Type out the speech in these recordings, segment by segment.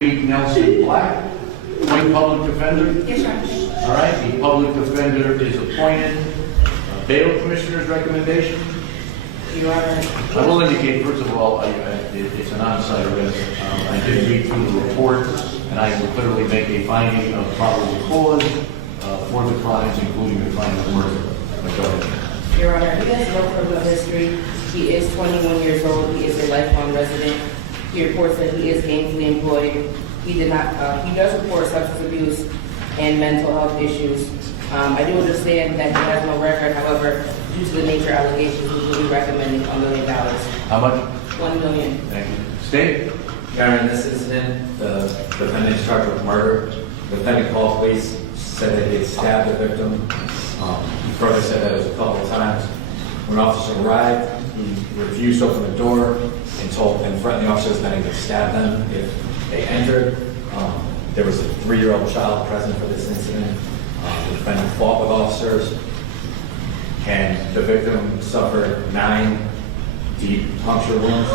Nelson Black, appointed public defender. Yes, Your Honor. All right, the public defender is appointed. Bail Commissioner's recommendation. Your Honor. I will indicate, first of all, it's an on-site arrest. I did read through the report, and I will clearly make a finding of probable cause for the crimes, including the crime of murder. Go ahead. Your Honor, he has no criminal history. He is 21 years old. He is a lifelong resident. He reports that he is gainfully employed. He does report substance abuse and mental health issues. I do understand that he has no record. However, due to the nature of allegations, we will be recommending $1 million. How much? $1 million. Thank you. State. Your Honor, in this incident, the defendant is charged with murder. The defendant called police, said that he had stabbed the victim. He further said that it was a couple of times. When officers arrived, he refused to open the door and threatened the officers that he would stab them if they entered. There was a 3-year-old child present for this incident. The defendant fought with officers, and the victim suffered 9 deep puncture wounds.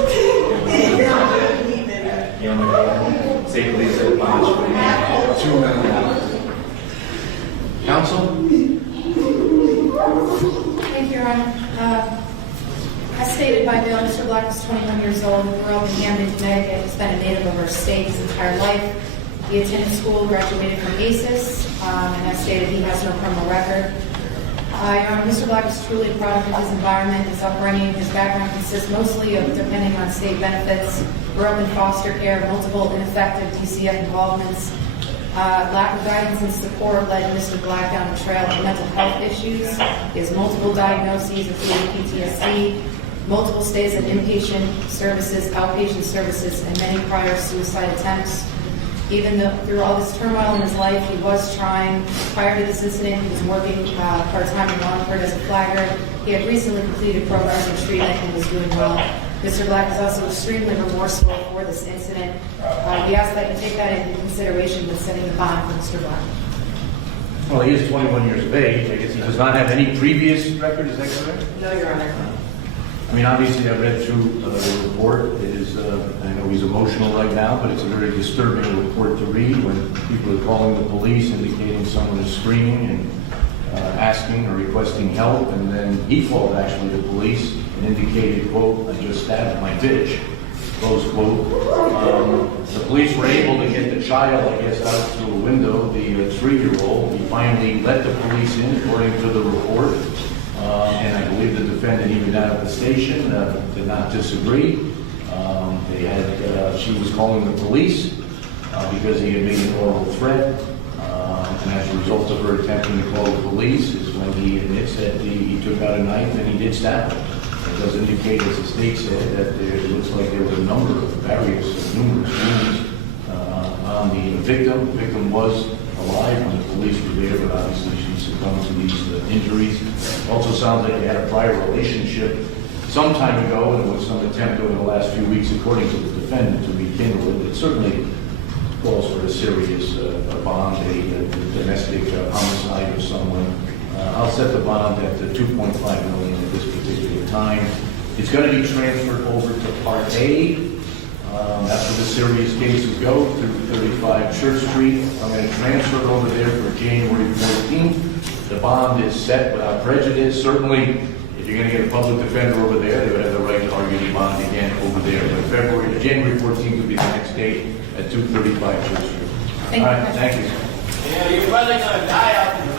State police said bond should be $2 million. Counsel. Thank you, Your Honor. As stated by Bill, Mr. Black was 21 years old, grew up in Camden, Connecticut, has been a native of our state his entire life. He attended school, graduated from ACES, and as stated, he has no criminal record. Your Honor, Mr. Black is truly a product of his environment, his upbringing. His background consists mostly of depending on state benefits, grew up in foster care, multiple ineffective DCF involvements. Lack of guidance and support led Mr. Black down the trail of mental health issues. He has multiple diagnoses, including PTSD, multiple stays at inpatient services, outpatient services, and many prior suicide attempts. Even though through all this turmoil in his life, he was trying. Prior to this incident, he was working part-time in Wallingford as a flagger. He had recently completed programs in treatment and was doing well. Mr. Black is also extremely remorseful for this incident. We ask that you take that into consideration when setting the bond for Mr. Black. Well, he is 21 years of age. I guess he does not have any previous record. Is that correct? No, Your Honor. I mean, obviously, I read through the report. It is, I know he's emotional right now, but it's a very disturbing report to read when people are calling the police, indicating someone is screaming and asking or requesting help, and then he called actually the police and indicated, quote, "I just stabbed my bitch," close quote. The police were able to get the child, I guess, out through a window, the 3-year-old. He finally let the police in, according to the report. And I believe the defendant, even down at the station, did not disagree. She was calling the police because he had made an oral threat. And as a result of her attempting to call the police is when he admits that he took out a knife and he did stab her. It does indicate, as the state said, that it looks like there was a number of numerous wounds on the victim. The victim was alive when the police were there, but obviously she succumbed to these injuries. Also sounds like they had a prior relationship some time ago, and there was some attempt over the last few weeks, according to the defendant, to rekindle it. It certainly calls for a serious bond, a domestic homicide of someone. I'll set the bond at $2.5 million at this particular time. It's going to be transferred over to Part A. After the serious cases go through 35 Church Street, I'm going to transfer it over there for January 14th. The bond is set without prejudice. Certainly, if you're going to get a public defender over there, they would have the right to argue the bond again over there. But January 14th will be the next date at 235 Church Street. Thank All you. right, thank you. Yeah, you're probably gonna die out in the